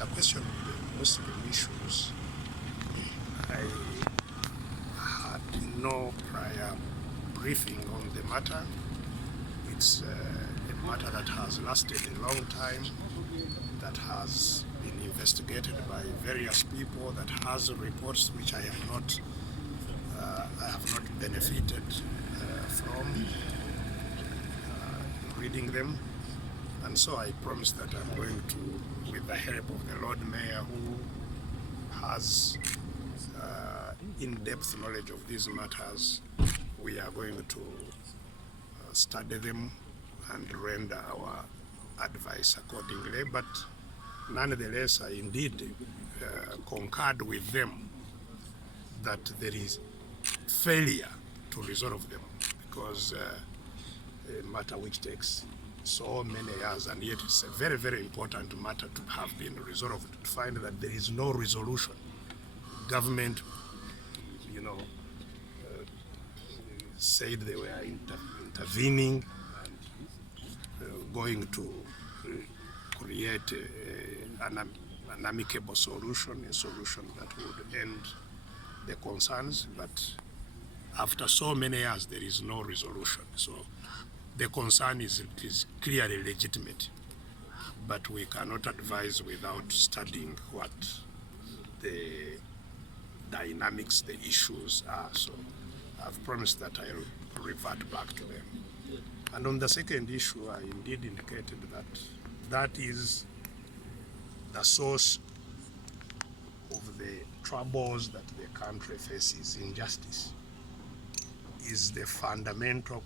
the question of the Muslim issues, I had no prior briefing on the matter. It's a matter that has lasted a long time, that has been investigated by various people, that has reports which I have not benefited from reading them. And so I promised that I'm going to, with the help of the Lord Mayor, who has in-depth knowledge of these matters, we are going to study them and render our advice accordingly. But nonetheless, I indeed concurred with them that there is failure to resolve them, because a matter which takes so many years, and yet it's a very, very important matter to have been resolved, to find that there is no resolution. Government, said they were intervening and going to create an amicable solution, a solution that would end the concerns, but after so many years there is no resolution. So the concern is clearly legitimate, but we cannot advise without studying what the dynamics, the issues are. So I've promised that I'll revert back to them. And on the second issue, I indeed indicated that that is the source of the troubles that the country faces. Injustice is the fundamental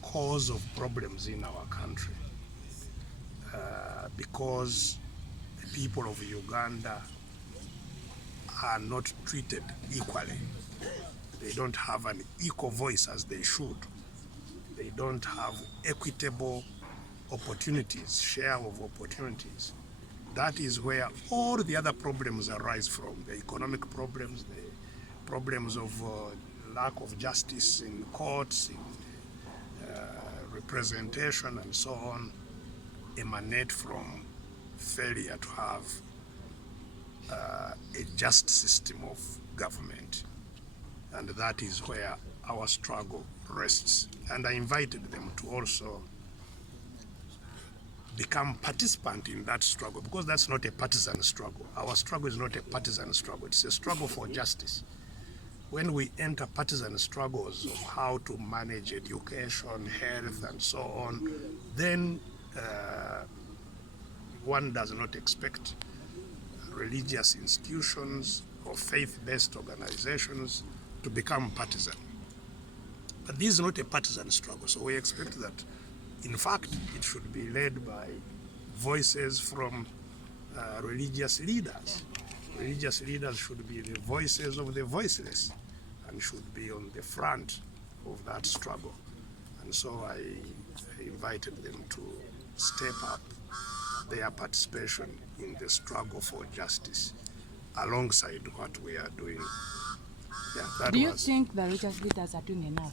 cause of problems in our country, because the people of Uganda are not treated equally. They don't have an equal voice as they should. They don't have equitable opportunities, share of opportunities. That is where all the other problems arise from. The economic problems, the problems of lack of justice in courts, in representation and so on, emanate from failure to have a just system of government. And that is where our struggle rests. And I invited them to also become participant in that struggle, because that's not a partisan struggle. Our struggle is not a partisan struggle. It's a struggle for justice. When we enter partisan struggles of how to manage education, health, and so on, then one does not expect religious institutions or faith-based organizations to become partisan. But this is not a partisan struggle, so we expect that, in fact, it should be led by voices from religious leaders. Religious leaders should be the voices of the voiceless and should be on the front of that struggle. And so I invited them to step up their participation in the struggle for justice alongside what we are doing. Do you think the religious leaders are doing enough?